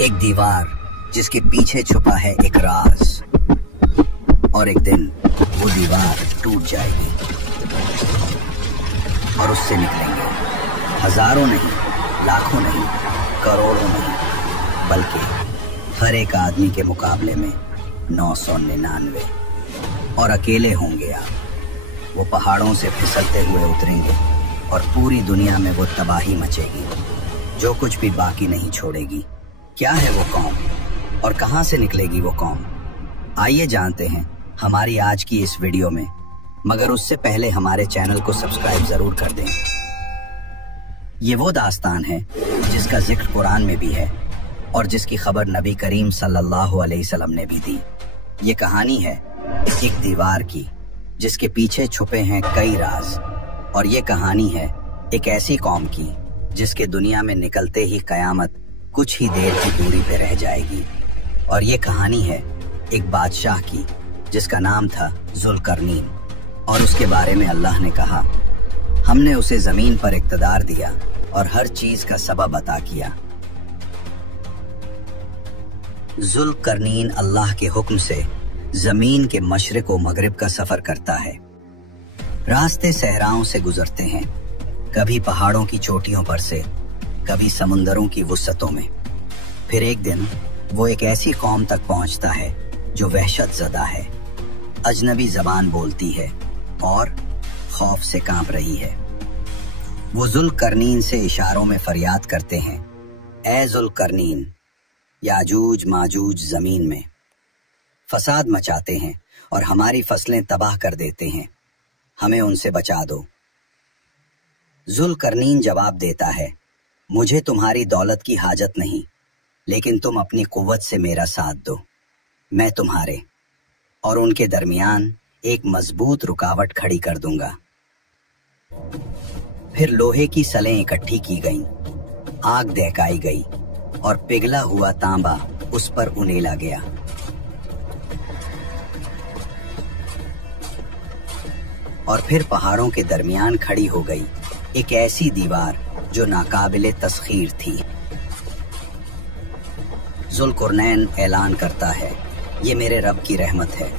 एक दीवार जिसके पीछे छुपा है एक राज, और एक दिन वो दीवार टूट जाएगी और उससे निकलेंगे हजारों नहीं, लाखों नहीं, करोड़ों नहीं, बल्कि हर एक आदमी के मुकाबले में 999। और अकेले होंगे आप। वो पहाड़ों से फिसलते हुए उतरेंगे और पूरी दुनिया में वो तबाही मचेगी, जो कुछ भी बाकी नहीं छोड़ेगी। क्या है वो कौम और कहां से निकलेगी वो कौम? आइए जानते हैं हमारी आज की इस वीडियो में, मगर उससे पहले हमारे चैनल को सब्सक्राइब जरूर कर दें। ये वो दास्तान है जिसका जिक्र कुरान में भी है और जिसकी खबर नबी करीम सल्लल्लाहु अलैहि वसल्लम ने भी दी। ये कहानी है एक दीवार की जिसके पीछे छुपे हैं कई राज, और ये कहानी है एक ऐसी कौम की जिसके दुनिया में निकलते ही कयामत कुछ ही देर की दूरी पे रह जाएगी। और ये कहानी है एक बादशाह की जिसका नाम था जुल्करनीन, और उसके बारे में अल्लाह ने कहा, हमने उसे जमीन पर इक्तदार दिया और हर चीज का सबब अता किया। जुल्करनीन अल्लाह के हुक्म से जमीन के मशरिक व मगरिब का सफर करता है। रास्ते सहराओं से गुजरते हैं, कभी पहाड़ों की चोटियों पर से, कभी समुंदरों की वुसअतों में। फिर एक दिन वो एक ऐसी कौम तक पहुंचता है जो वहशत ज़दा है, अजनबी जबान बोलती है और खौफ से कांप रही है। वो जुल्करनीन से इशारों में फरियाद करते हैं, ए जुल्करनीन, याजूज माजूज जमीन में फसाद मचाते हैं और हमारी फसलें तबाह कर देते हैं, हमें उनसे बचा दो। जुल्करनीन जवाब देता है, मुझे तुम्हारी दौलत की हाजत नहीं, लेकिन तुम अपनी कुव्वत से मेरा साथ दो। मैं तुम्हारे और उनके दरमियान एक मजबूत रुकावट खड़ी कर दूंगा। फिर लोहे की सलें इकट्ठी की गईं, आग दहकाई गई और पिघला हुआ तांबा उस पर उनेला गया। और फिर पहाड़ों के दरमियान खड़ी हो गई एक ऐसी दीवार जो नाकाबिले तस्खीर थी। जुल्करनैन ऐलान करता है, ये मेरे रब की रहमत है,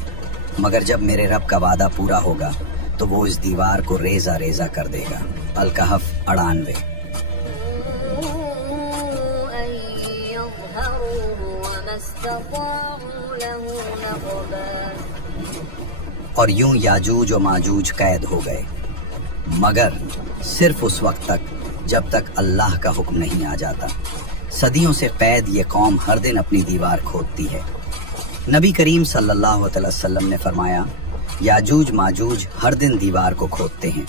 मगर जब मेरे रब का वादा पूरा होगा तो वो इस दीवार को रेजा रेजा कर देगा। अल-कहफ 98। और यूं याजूज और माजूज कैद हो गए, मगर सिर्फ उस वक्त तक जब तक अल्लाह का हुक्म नहीं आ जाता। सदियों से कैद ये कौम हर दिन अपनी दीवार खोदती है। नबी करीम सल्लल्लाहु अलैहि वसल्लम ने फरमाया, याजूज माजूज हर दिन दीवार को खोदते हैं,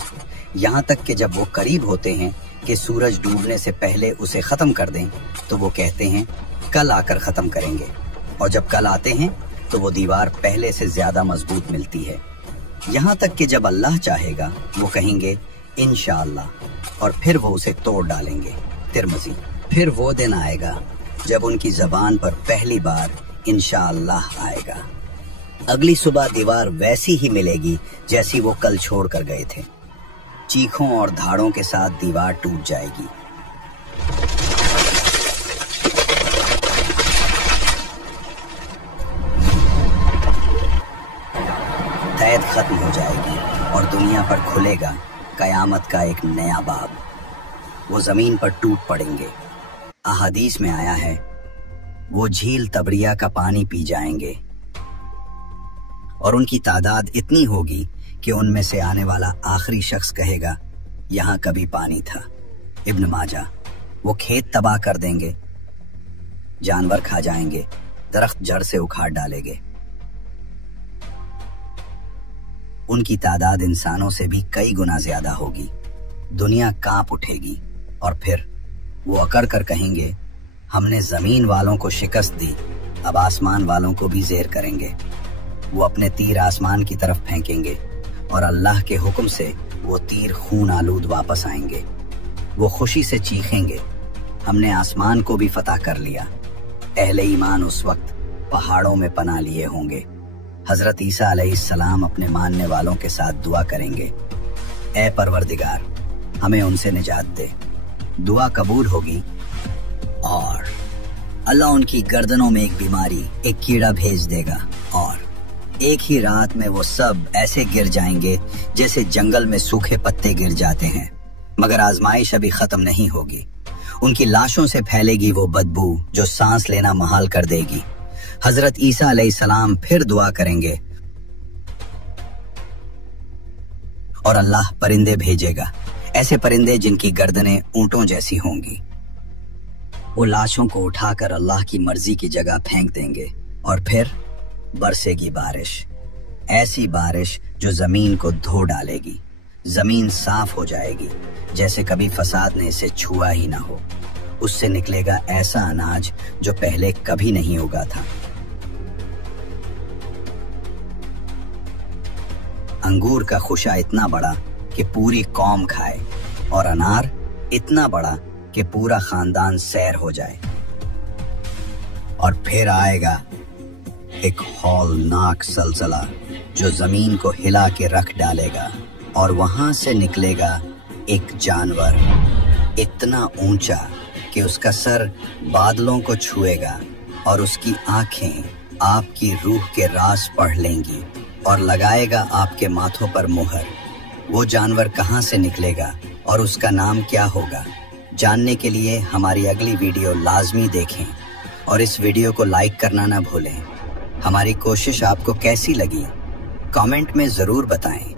यहाँ तक कि जब वो करीब होते हैं कि सूरज डूबने से पहले उसे खत्म कर दें तो वो कहते हैं कल आकर खत्म करेंगे, और जब कल आते हैं तो वो दीवार पहले से ज्यादा मजबूत मिलती है। यहाँ तक कि जब अल्लाह चाहेगा वो कहेंगे इंशाअल्लाह, और फिर वो उसे तोड़ डालेंगे। तिरमिज़ी। फिर वो दिन आएगा जब उनकी जबान पर पहली बार इंशाअल्लाह आएगा। अगली सुबह दीवार वैसी ही मिलेगी जैसी वो कल छोड़ कर गए थे। चीखों और धाड़ों के साथ दीवार टूट जाएगी। कैद खत्म हो जाएगी और दुनिया पर खुलेगा कयामत का एक नया बाब। वो जमीन पर टूट पड़ेंगे। अहादीस में आया है, वो झील तबरिया का पानी पी जाएंगे और उनकी तादाद इतनी होगी कि उनमें से आने वाला आखिरी शख्स कहेगा, यहाँ कभी पानी था। इब्न माजा। वो खेत तबाह कर देंगे, जानवर खा जाएंगे, दरख्त जड़ से उखाड़ डालेंगे। उनकी तादाद इंसानों से भी कई गुना ज्यादा होगी। दुनिया कांप उठेगी और फिर वो अकड़ कर कहेंगे, हमने जमीन वालों को शिकस्त दी, अब आसमान वालों को भी ज़ेर करेंगे। वो अपने तीर आसमान की तरफ फेंकेंगे और अल्लाह के हुक्म से वो तीर खून आलूद वापस आएंगे। वो खुशी से चीखेंगे, हमने आसमान को भी फतह कर लिया। अहले ईमान उस वक्त पहाड़ों में पनाह लिए होंगे। हजरत ईसा अलैहिस्सलाम अपने मानने वालों के साथ दुआ करेंगे, ए परवरदिगार, हमें उनसे निजात दे। दुआ कबूल होगी और अल्लाह उनकी गर्दनों में एक बीमारी, एक कीड़ा भेज देगा और एक ही रात में वो सब ऐसे गिर जाएंगे जैसे जंगल में सूखे पत्ते गिर जाते हैं। मगर आजमाइश अभी खत्म नहीं होगी। उनकी लाशों से फैलेगी वो बदबू जो सांस लेना मुहाल कर देगी। हजरत ईसा अलैहिस्सलाम फिर दुआ करेंगे और अल्लाह परिंदे भेजेगा, ऐसे परिंदे जिनकी गर्दनें ऊंटों जैसी होंगी। वो लाशों को उठाकर अल्लाह की मर्जी की जगह फेंक देंगे और फिर बरसेगी बारिश, ऐसी बारिश जो जमीन को धो डालेगी। जमीन साफ हो जाएगी जैसे कभी फसाद ने इसे छुआ ही ना हो। उससे निकलेगा ऐसा अनाज जो पहले कभी नहीं उगा था। अंगूर का खुशा इतना बड़ा कि पूरी कौम खाए और अनार इतना बड़ा कि पूरा खानदान सैर हो जाए। और फिर आएगा एक हौलनाक सलसला जो जमीन को हिला के रख डालेगा और वहां से निकलेगा एक जानवर इतना ऊंचा कि उसका सर बादलों को छुएगा और उसकी आंखें आपकी रूह के राज पढ़ लेंगी और लगाएगा आपके माथों पर मुहर। वो जानवर कहां से निकलेगा और उसका नाम क्या होगा, जानने के लिए हमारी अगली वीडियो लाजमी देखें और इस वीडियो को लाइक करना ना भूलें। हमारी कोशिश आपको कैसी लगी कमेंट में जरूर बताएं।